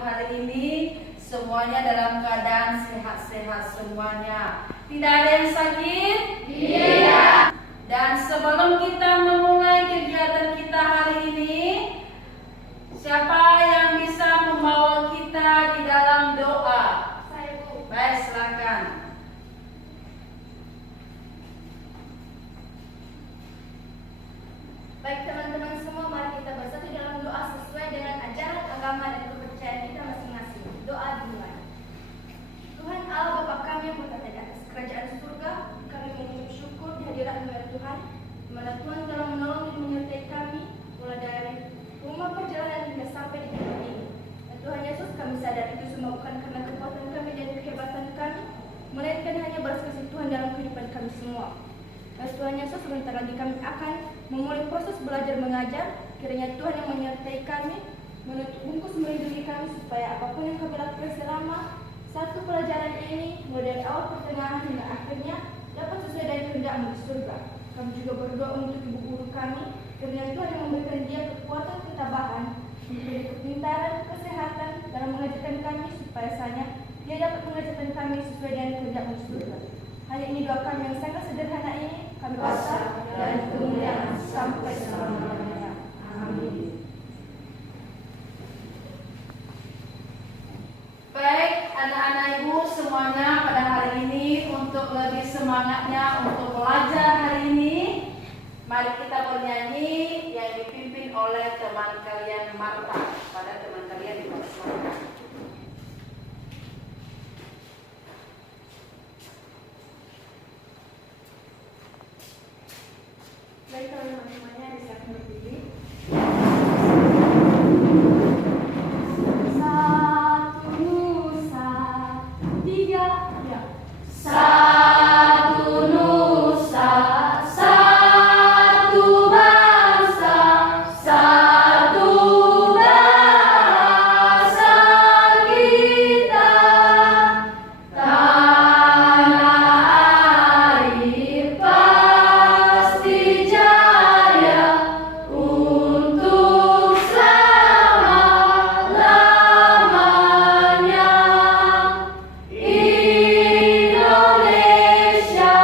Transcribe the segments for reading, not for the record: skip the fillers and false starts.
hari ini semuanya dalam keadaan sehat-sehat semuanya. Tidak ada yang sakit? Tidak. Dan sebelum kita memulai kegiatan kita hari ini, siapa yang bisa membawa kita di dalam doa? Saya, Bu. Baik, silakan. Baik teman-teman semua, mari kita bersatu dalam doa sesuai dengan ajaran agama dan kepercayaan kita masing-masing. Doa dimulai. Tuhan Allah Bapa kami yang berada di atas kerajaan surga, kami mengucap syukur di hadirat-Mu ya Tuhan, di mana Tuhan telah menolong dan menyertai kami mulai dari rumah perjalanan hingga sampai di tempat ini. Dan Tuhan Yesus, kami sadar itu semua bukan karena kekuatan kami dan kehebatan kami, melainkan hanya belas kasih Tuhan dalam kehidupan kami semua. Dan Tuhan Yesus, sebentar lagi kami akan memulai proses belajar mengajar. Kiranya Tuhan yang menyertai kami, menutup bungkus melindungi kami supaya apapun yang kami lakukan selama satu pelajaran ini, mulai dari awal, pertengahan hingga akhirnya, dapat sesuai dengan kehendak-Mu di surga. Kami juga berdoa untuk ibu guru kami, kiranya Tuhan yang memberikan dia kekuatan ketabahan, memberi kepintaran, kesehatan dalam mengajarkan kami supaya saja dia dapat mengajarkan kami sesuai dengan kehendak-Mu di surga. Hanya ini doa kami yang sangat sederhana ini, kami pasrah dan kemuliaan sampai selama-lamanya. Amin. Baik, anak-anak ibu semuanya pada hari ini untuk lebih semangatnya untuk belajar hari ini, mari kita bernyanyi yang dipimpin oleh teman kalian Marta. Pada teman kalian dipersilakan. Baik teman-temannya, bisa berdiri. Satu nusa, tiga, ya. Satu nusa, satu bangsa, satu bahasa kita. Tanah air pasti jaya untuk selama-lamanya. Indonesia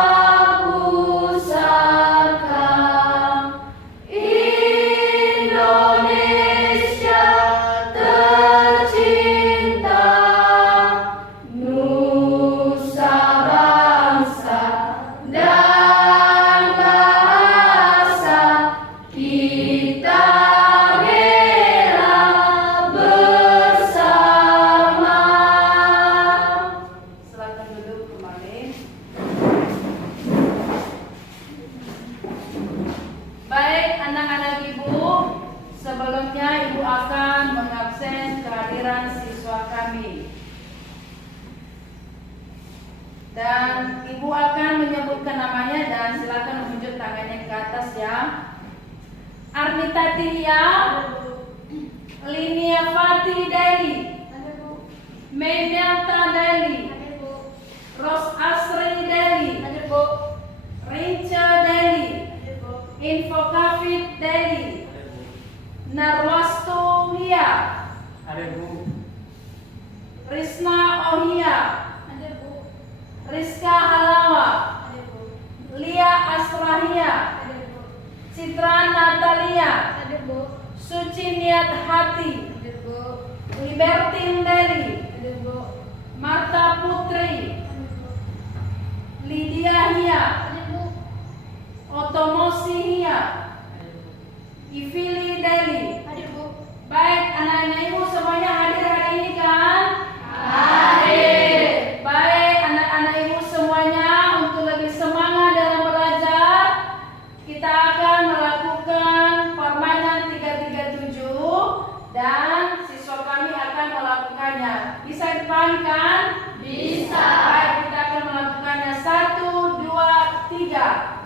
pusaka, Indonesia tercinta, nusa bangsa dan bahasa kita bela bersama. Silakan duduk kembali. Baik, anak-anak ibu, sebelumnya ibu akan mengabsen kehadiran siswa kami. Dan ibu akan menyebutkan namanya dan silakan menunjuk tangannya ke atas ya. Arnita Tia, Linia Fati Deli, Memelta Deli, Ros Asri Deli, Rinca Deli, Infokafit Deli, Narwasto Hia, Risna Ohia, Rizka Halawa, Lia Asrahia, Citra Natalia, Suci Niat Hati, Libertin Deli, Marta Putri, Lydia Hia, Otomosi Hia, Ivili Deli. Baik, anak-anak ibu semuanya hadir hari ini kan? Hadir. Baik, anak-anak ibu semuanya, untuk lebih semangat dalam belajar, kita akan melakukan permainan 337 dan siswa kami akan melakukannya. Bisa dipahami kan? Bisa. Baik, kita akan melakukannya. 1, 2, 3.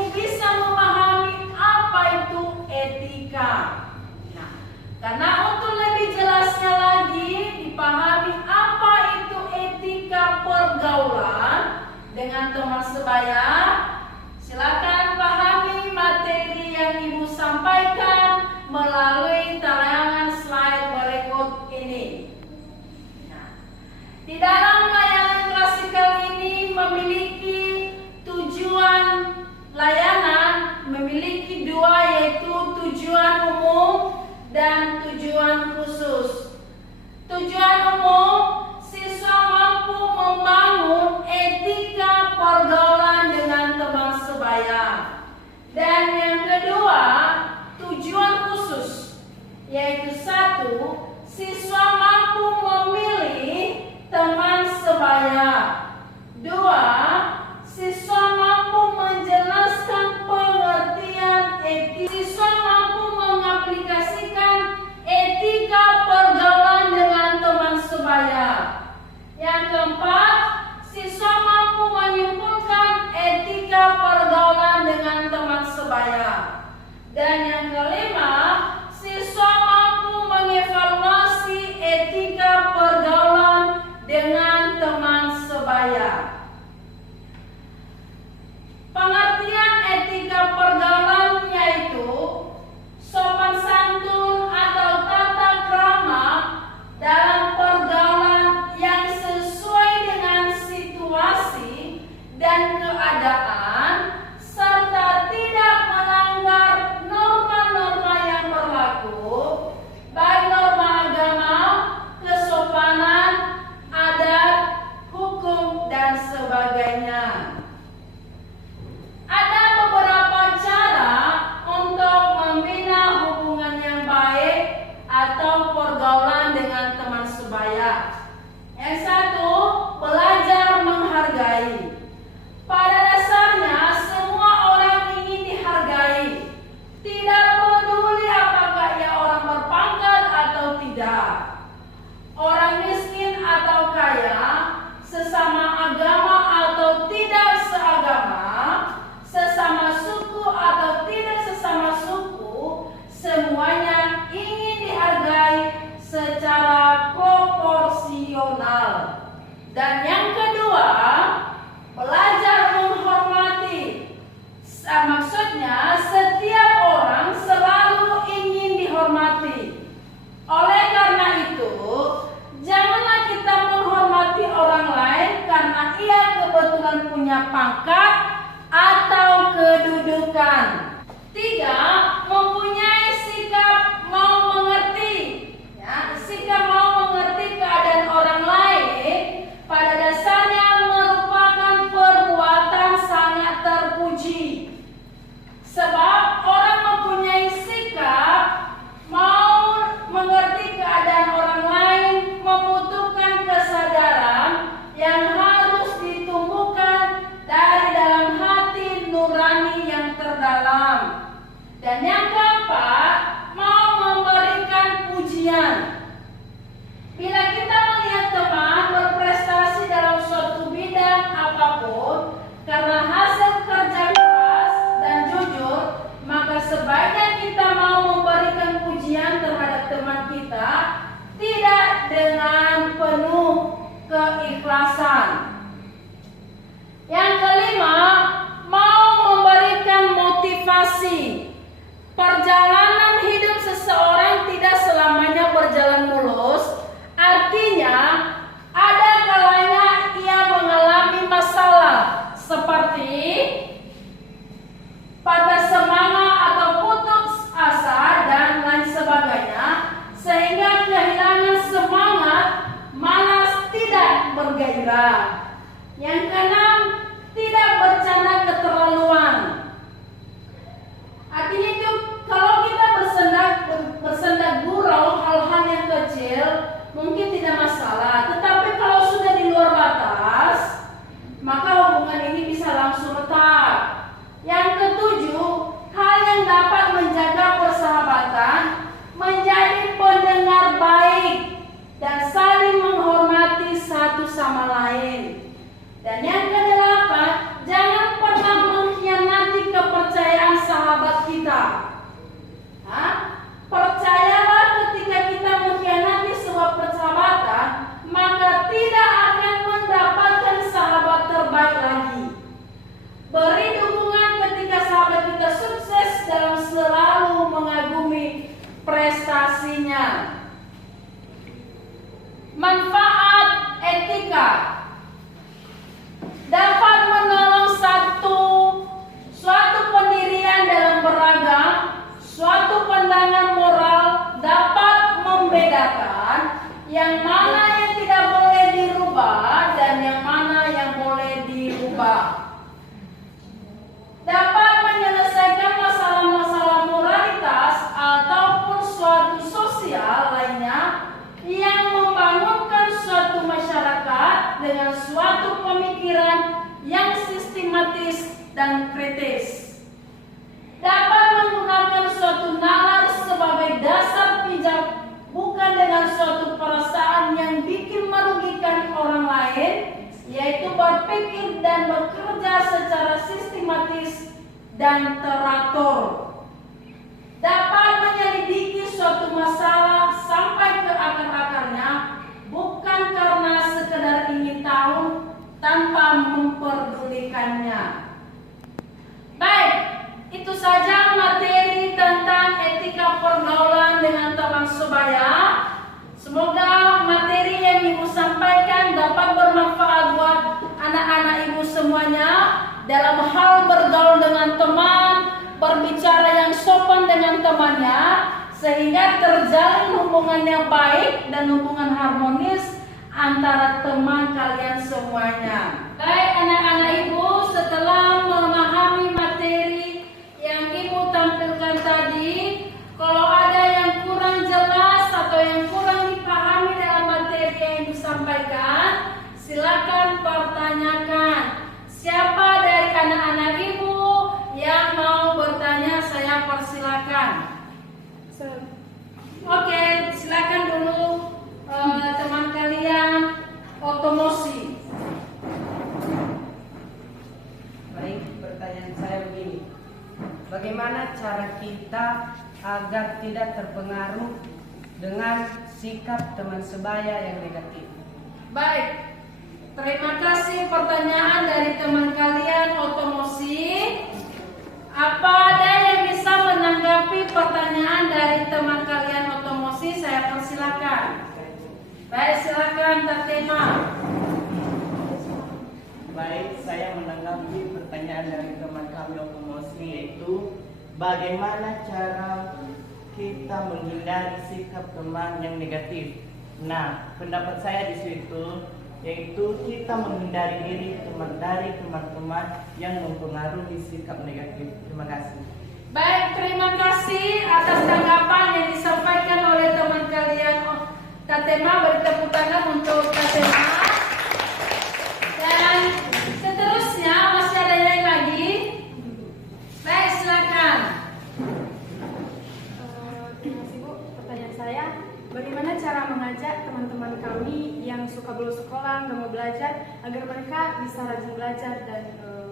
ibu bisa memahami apa itu etika. Nah, karena untuk lebih jelasnya lagi dipahami apa itu etika pergaulan dengan teman sebaya, silakan pahami materi yang ibu sampaikan melalui tayangan slide berikut ini. Nah, di dalam layanan klasikal ini memiliki tujuan layanan memiliki dua, yaitu tujuan umum dan tujuan khusus. Tujuan umum, siswa mampu membangun etika pergaulan dengan teman sebaya. Dan yang kedua, tujuan khusus, yaitu satu, siswa mampu memilih teman sebaya. Dua, siswa mampu menjelaskan pengertian etika. Siswa mampu mengaplikasikan etika pergaulan dengan teman sebaya. Yang keempat, siswa mampu menyimpulkan etika pergaulan dengan teman sebaya. Dan yang kelima, siswa mampu mengevaluasi etika pergaulan dengan teman sebaya. Pengertian etika pergaulan yaitu sopan santun atau tata krama dalam pergaulan yang sesuai dengan situasi dan keadaan, serta tidak melanggar norma-norma yang berlaku, baik norma agama, kesopanan, adat, hukum, dan sebagainya. Ada beberapa cara untuk membina hubungan yang baik atau pergaulan dengan teman sebaya. Yang satu, belajar menghargai. Pada dasarnya semua orang ingin dihargai. Tidak peduli apakah ia orang berpangkat atau tidak, orang miskin atau kaya, sesama agama atau tidak seagama, sesama suku atau tidak sesama suku, semuanya ingin dihargai secara proporsional. Dan yang kedua, belajar menghormati. Maksudnya setiap orang selalu ingin dihormati. Oleh karena itu, janganlah kita menghormati orang lain karena ia kebetulan punya pangkat atau kedudukan. Tiga, mempunyai sikap mau mengerti. Ya, sikap mau mengerti keadaan orang lain pada dasarnya merupakan perbuatan sangat terpuji. Sebab orang mempunyai sikap mau mengerti keadaan orang lain membutuhkan kesadaran yang harus ditumbuhkan dari dalam hati nurani yang terdalam. Dan yang keempat, mau memberikan pujian. Bila kita melihat teman berprestasi dalam suatu bidang apapun karena hasil kerja keras dan jujur, maka sebaiknya kita mau memberikan pujian terhadap teman kita, tidak dengan penuh keikhlasan. Yang kelima, mau memberikan motivasi. Perjalanan hidup seseorang tidak selamanya berjalan mulus. Artinya, ada kalanya ia mengalami masalah seperti patah semangat atau putus asa dan lain sebagainya, sehingga kehilangan semangat, malas, tidak bergairah. Yang keenam, tidak bercanda keterlaluan. Artinya itu, kalau kita bersendak gurau hal-hal yang kecil mungkin tidak masalah, tetapi kalau sudah di luar batas, maka hubungan ini bisa langsung retak. Yang ketujuh, hal yang dapat menjaga persahabatan, menjadi pendengar baik dan saling menghormati satu sama lain. Dan yang kedelapan, secara sistematis dan teratur. Dapat menyelidiki suatu masalah sampai ke akar-akarnya, bukan karena sekedar ingin tahu tanpa memperdulikannya. Baik, itu saja materi tentang etika pergaulan dengan teman sebaya. Semoga materi yang Ibu sampaikan dapat bermanfaat buat anak-anak Ibu semuanya dalam hal bergaul dengan teman, berbicara yang sopan dengan temannya, sehingga terjalin hubungan yang baik dan hubungan harmonis antara teman kalian semuanya. Baik anak-anak Ibu, setelah memahami materi yang Ibu tampilkan tadi, kalau ada yang kurang jelas atau yang kurang dipahami dalam materi yang Ibu sampaikan, silakan pertanyakan. Siapa dari anak-anak Ibu yang mau bertanya, saya persilakan. Oke, silakan dulu teman kalian otomosi. Baik, pertanyaan saya begini. Bagaimana cara kita agar tidak terpengaruh dengan sikap teman sebaya yang negatif? Baik, terima kasih pertanyaan dari teman kalian otomosi. Apa ada yang bisa menanggapi pertanyaan dari teman kalian otomosi? Saya persilakan. Baik, silakan Tatema. Baik, saya menanggapi pertanyaan dari teman kami otomosi, yaitu bagaimana cara kita menghindari sikap teman yang negatif. Nah, pendapat saya di situ yaitu kita menghindari diri dari teman-teman yang mempengaruhi sikap negatif. Terima kasih. Baik, terima kasih atas tanggapan yang disampaikan oleh teman kalian. Tatema, beri tepuk tangan untuk Tatema. Dan seterusnya masih ada yang lagi? Baik, silakan. Terima kasih Bu. Pertanyaan saya, bagaimana cara mengajak teman-teman kami yang suka bolos sekolah, nggak mau belajar, agar mereka bisa rajin belajar dan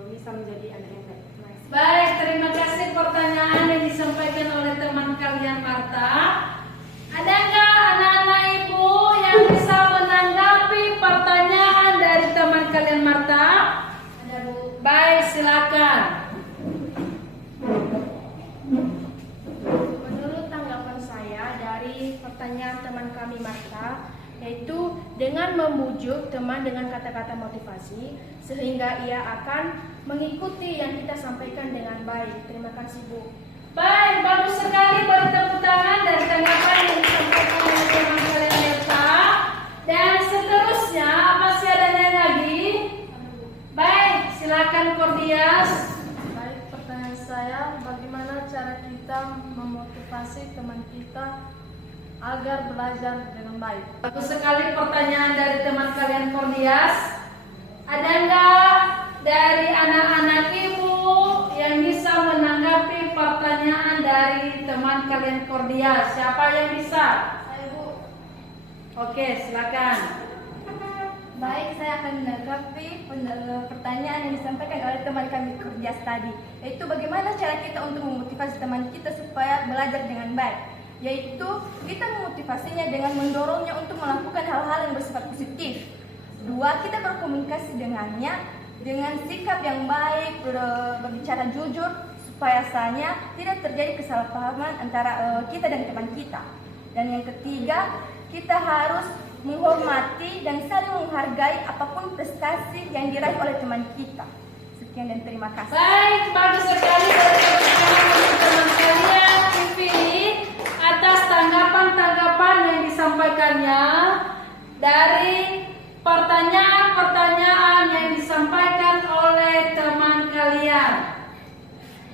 bisa menjadi anak yang baik? Terima kasih. Baik, terima kasih pertanyaan yang disampaikan oleh teman kalian Marta. Ada nggak anak-anak Ibu yang bisa menanggapi pertanyaan dari teman kalian Marta? Ada Bu. Baik, silakan. Menurut tanggapan saya dari pertanyaan teman kami Marta, yaitu dengan memujuk teman dengan kata-kata motivasi sehingga ia akan mengikuti yang kita sampaikan dengan baik. Terima kasih Bu. Baik, bagus sekali, beri tepuk tangan dari tanggapan yang disampaikan oleh teman kalian Marta. Dan seterusnya, masih ada yang lagi? Baik, silakan Kordias. Baik, pertanyaan saya, bagaimana cara kita memotivasi teman kita agar belajar dengan baik? Bagus sekali pertanyaan dari teman kalian Kordias. Ada nggak dari anak-anak Ibu yang bisa menanggapi pertanyaan dari teman kalian Kordias? Siapa yang bisa? Saya Bu. Oke, silakan. Baik, saya akan menanggapi pertanyaan yang disampaikan oleh teman kami Kordias tadi, yaitu bagaimana cara kita untuk memotivasi teman kita supaya belajar dengan baik, yaitu kita memotivasinya dengan mendorongnya untuk melakukan hal-hal yang bersifat positif. Dua, kita berkomunikasi dengannya dengan sikap yang baik, berbicara jujur supaya tidak terjadi kesalahpahaman antara kita dan teman kita. Dan yang ketiga, kita harus menghormati dan saling menghargai apapun prestasi yang diraih oleh teman kita. Sekian dan terima kasih. Baik, bagus sekali dari teman kalian Vivi atas tanggapan-tanggapan yang disampaikannya dari pertanyaan-pertanyaan yang disampaikan oleh teman kalian.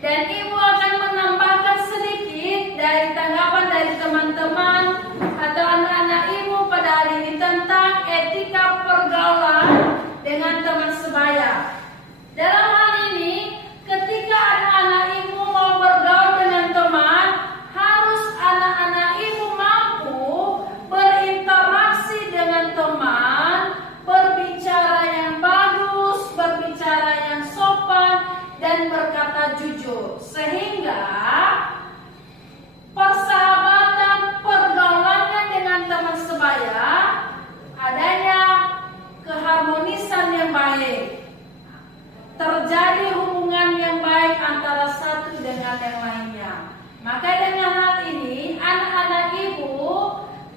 Dan Ibu akan menambahkan sedikit dari tanggapan dari teman-teman atau anak-anak Ibu pada hari ini tentang etika pergaulan dengan teman sebaya. Dalam hal ini, ketika anak-anak Ibu mau bergaul dengan teman, harus anak-anak Ibu mampu berinteraksi dengan teman, berbicara yang bagus, berbicara yang sopan, dengan yang lainnya. Maka dengan hal ini anak-anak ibu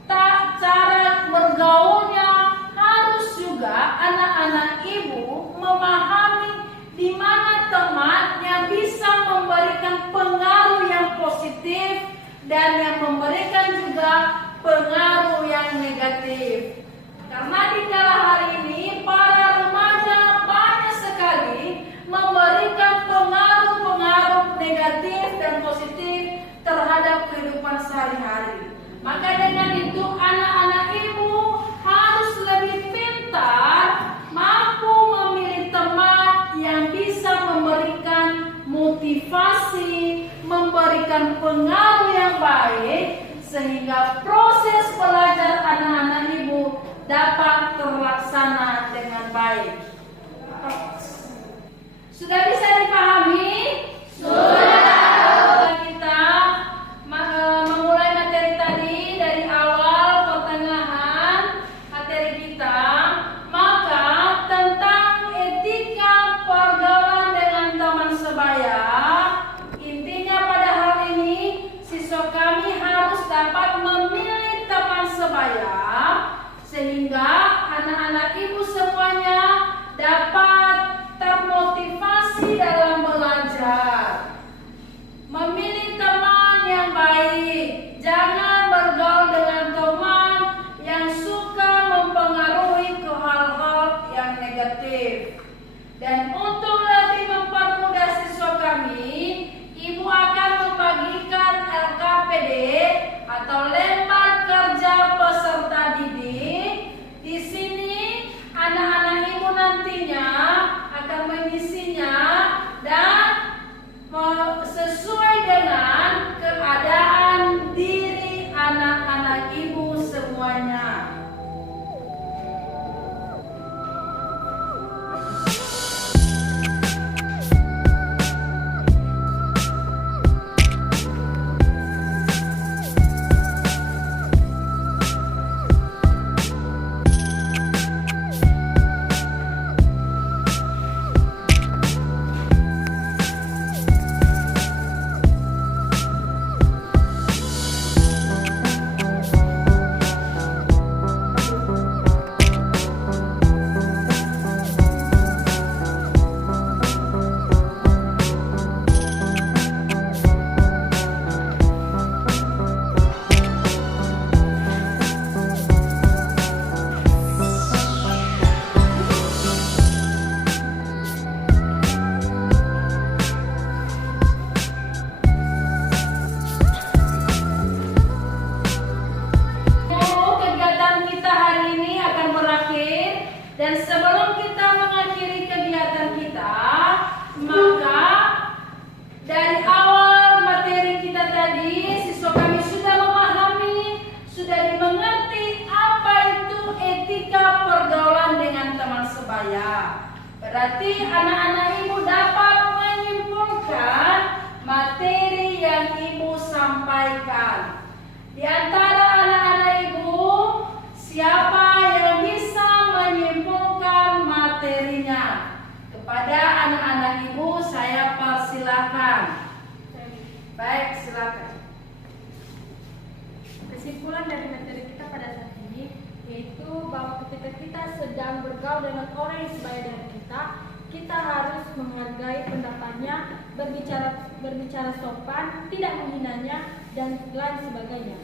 tak cara bergaulnya harus juga anak-anak ibu memahami di mana teman yang bisa memberikan pengaruh yang positif dan yang memberikan juga pengaruh yang negatif. Karena di kala hari ini para remaja banyak sekali memberikan pengaruh-pengaruh negatif dan positif terhadap kehidupan sehari-hari. Maka dengan itu anak-anak ibu harus lebih pintar, mampu memilih teman yang bisa memberikan motivasi, memberikan pengaruh yang baik, sehingga proses belajar anak-anak ibu dapat terlaksana dengan baik. Sudah bisa dipahami? Sudah. Kita memulai materi tadi dari awal pertengahan materi kita, maka tentang etika pergaulan dengan teman sebaya. Intinya pada hal ini siswa kami harus dapat memilih teman sebaya sehingga anak-anak ibu semuanya dapat termotivasi dalam belajar. Memilih teman yang baik, jangan bergaul dengan teman yang suka mempengaruhi ke hal-hal yang negatif. Dan untuk lebih mempermudah siswa kami, ibu akan membagikan LKPD atau lembar kerja peserta didik. Di sini anak-anak ibu nantinya akan mengisinya dan sesuai dengan keadaan diri anak-anak ibu semuanya. Dan sebelum kita mengakhiri kegiatan kita, maka dari awal materi kita tadi, siswa kami sudah memahami, sudah dimengerti apa itu etika pergaulan dengan teman sebaya. Berarti anak-anak ibu dapat menyimpulkan materi yang ibu sampaikan. Di antara anak-anak ibu, siapa yang bisa menyimpulkan materinya? Kepada anak-anak ibu saya persilakan. Baik, silakan. Kesimpulan dari materi kita pada saat ini yaitu bahwa ketika kita sedang bergaul dengan orang yang sebaya dengan kita harus menghargai pendapatnya, berbicara sopan, tidak menghinanya, dan lain sebagainya,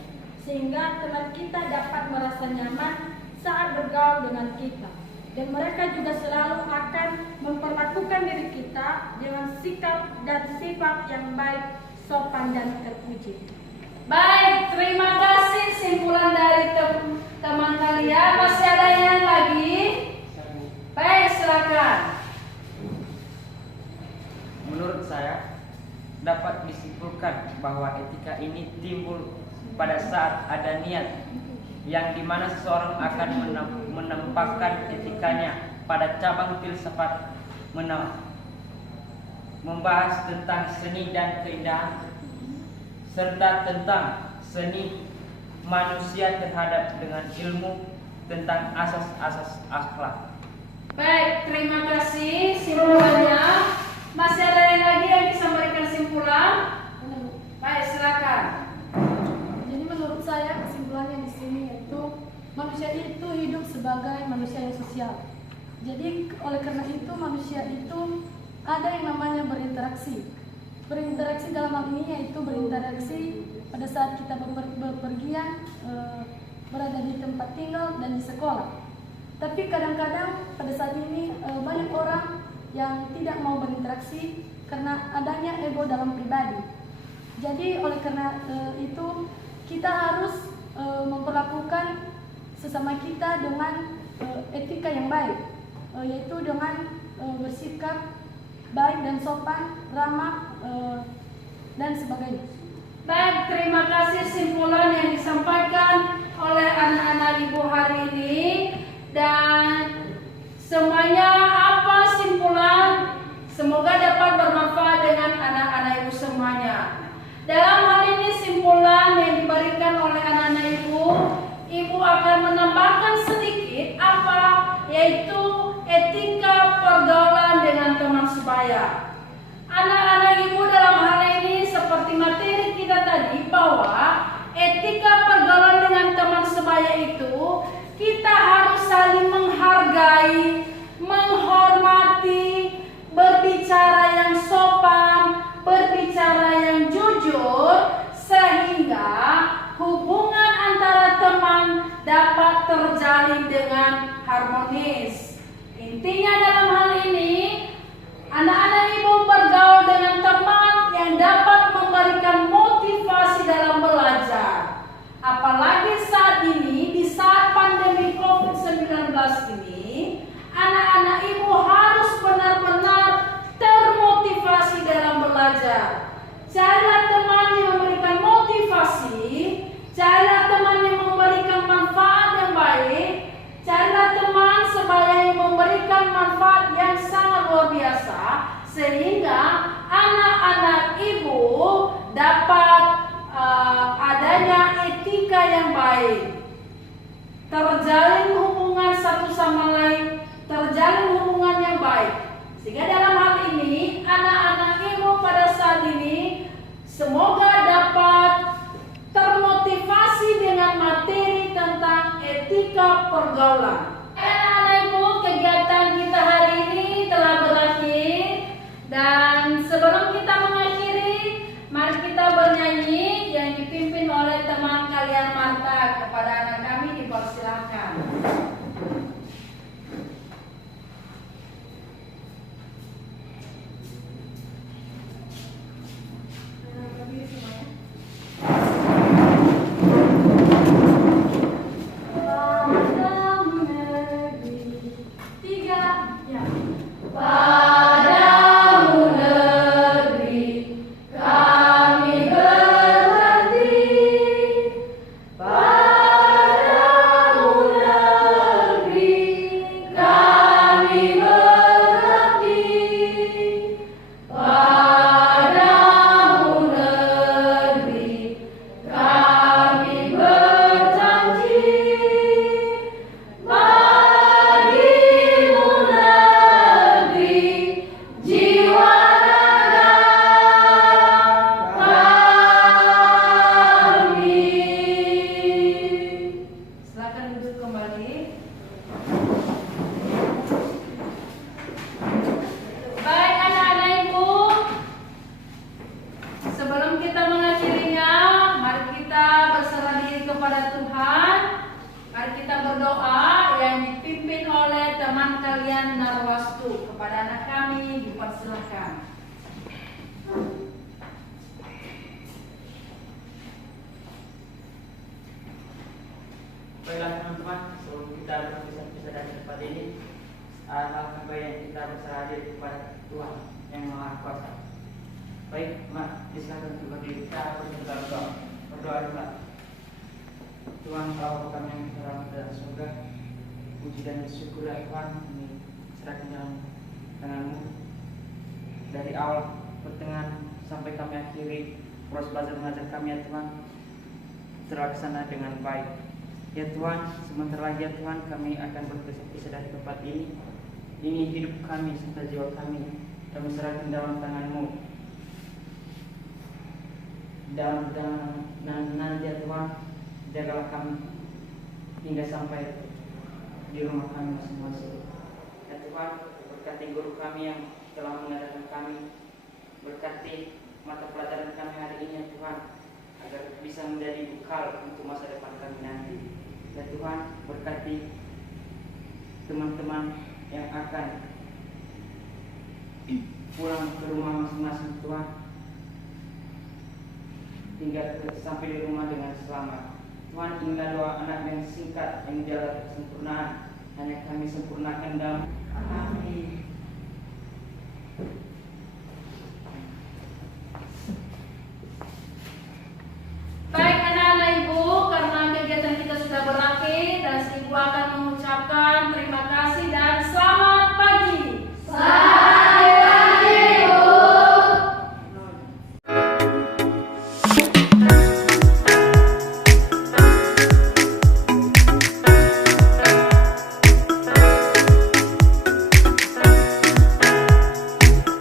sehingga teman kita dapat merasa nyaman saat bergaul dengan kita, dan mereka juga selalu akan memperlakukan diri kita dengan sikap dan sifat yang baik, sopan, dan terpuji. Baik, terima kasih simpulan dari teman kalian. Masih ada yang lagi? Baik, silakan. Menurut saya dapat disimpulkan bahwa etika ini timbul pada saat ada niat yang dimana seseorang akan menempatkan etikanya pada cabang filsafat, membahas tentang seni dan keindahan, serta tentang seni manusia terhadap dengan ilmu tentang asas-asas akhlak. Baik, terima kasih simpulannya. Masih ada yang lagi yang bisa memberikan simpulan? Jadi oleh karena itu manusia itu ada yang namanya berinteraksi. Berinteraksi dalam hal ini yaitu berinteraksi pada saat kita bepergian, berada di tempat tinggal dan di sekolah. Tapi kadang-kadang pada saat ini banyak orang yang tidak mau berinteraksi karena adanya ego dalam pribadi. Jadi oleh karena itu kita harus memperlakukan sesama kita dengan etika yang baik, yaitu dengan bersikap baik dan sopan, ramah, dan sebagainya. Baik, terima kasih simpulan yang disampaikan oleh anak-anak ibu hari ini. Dan semuanya apa simpulan? Semoga dapat bermanfaat dengan anak-anak ibu semuanya. Dalam hal ini simpulan yang diberikan oleh anak-anak ibu akan menambahkan sedikit apa, yaitu etika pergaulan dengan teman sebaya. Anak-anak ibu dalam hal ini seperti materi kita tadi, bahwa etika pergaulan dengan teman sebaya itu kita harus saling menghargai, menghormati, berbicara yang sopan, berbicara yang jujur, sehingga hubungan antara teman dapat terjalin dengan harmonis. Intinya dalam hal ini, anak-anak ibu bergaul dengan teman yang dapat memberikan motivasi dalam belajar. Apalagi saat ini, di saat pandemi COVID-19 ini, anak-anak ibu harus benar-benar termotivasi dalam belajar. Carilah teman yang memberikan motivasi, carilah teman yang memberikan manfaat yang baik, carilah teman sebaya yang memberikan manfaat yang sangat luar biasa, sehingga anak-anak ibu dapat adanya etika yang baik, terjalin hubungan satu sama lain, terjalin hubungan yang baik. Sehingga dalam hal ini anak-anak ibu pada saat ini semoga dapat termotivasi dengan materi tentang etika pergaulan. Anak-anak ibu, kegiatan kita hari ini telah berakhir, dan sebelum kita mengakhiri, mari kita bernyanyi yang dipimpin oleh teman kalian Marta. Kepada anak kami dipersilahkan. Baiklah teman-teman, sebelum kita berpisah-pisah dari tempat ini, alangkah baik kita berserah diri kepada Tuhan yang Maha Kuasa. Baik, Mak, disilakan untuk berdiri. Kita berdoa dulu. Tuhan, Bapa kami yang terang dalam surga, puji dan syukurlah Tuhan, ini serahkan dalam tangan-Mu. Dari awal pertengahan sampai kami akhiri proses belajar mengajar kami ya Tuhan, terlaksana dengan baik. Ya Tuhan, sebentar lagi ya Tuhan kami akan berpisah-pisah dari tempat ini. Ini hidup kami serta jiwa kami serahkan dalam tangan-Mu. Dan nanti ya Tuhan, jagalah kami hingga sampai di rumah kami masing-masing. Ya Tuhan, berkati guru kami yang telah mengajarkan kami, berkati mata pelajaran kami hari ini ya Tuhan, agar bisa menjadi bekal untuk masa depan kami nanti. Ya Tuhan, berkati teman-teman yang akan pulang ke rumah masing-masing Tuhan, sampai di rumah dengan selamat. Tuhan, inilah doa anak yang singkat yang jalan kesempurnaan, hanya kami sempurnakan dalam amin. Baik anak-anak ibu, karena kegiatan kita sudah berakhir dan ibu akan